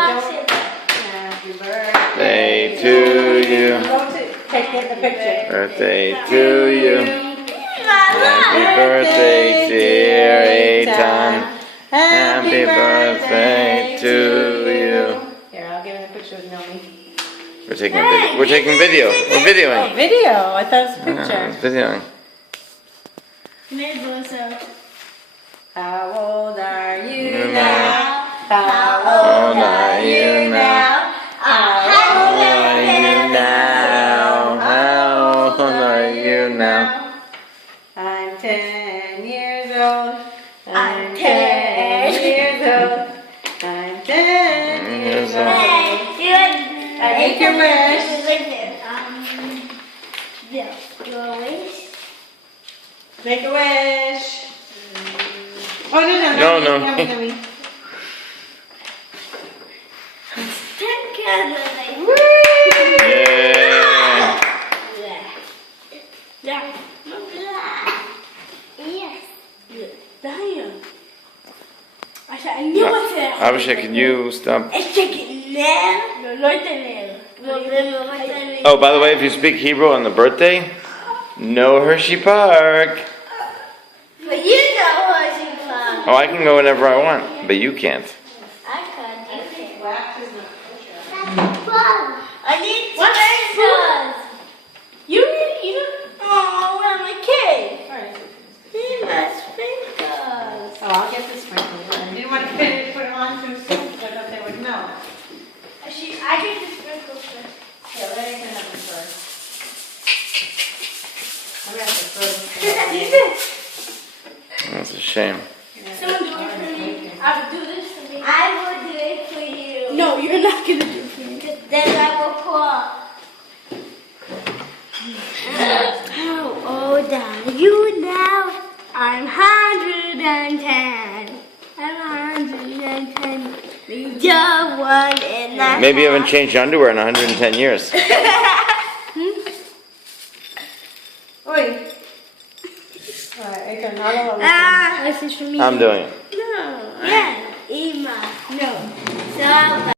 Happy birthday to you. Take the picture. Birthday to you. Happy birthday, dear Eitan. Happy birthday to you. Here, I'll give him a picture with Nomi. We're taking video. We're taking video. We're videoing. Oh, video. I thought it was a picture. It's videoing. How old are you You now? How old are you now? How How old are you now? How old are you now? I'm 10 years old. I'm 10 years old. I'm 10 years old. I make a wish. Make a wish. Oh, no. No. Yummy. Yeah. Abhishek, can you stop? Oh, by the way, if you speak Hebrew on the birthday, no Hershey Park. But you know Hershey Park. Oh, I can go whenever I want, but you can't. I can't. I need sprinkles. You oh, where are my kids? Need my sprinkles. Oh, I'll get the sprinkles. I didn't want to put them on too soon, so I thought they would melt. I get the sprinkles first. Yeah, let me put them first. I'm going to have to throw them. That's a shame. Someone do it for me. I would do this for me. I will do it for you. No, you're not gonna do it for me. Then I will call. How old are you now? I'm 110. I'm 110. Just one and a Maybe you haven't changed your underwear in 110 years. Oi. Alright, Aitan, how long This is for me. I'm doing it. No. Yeah. Ima. No. So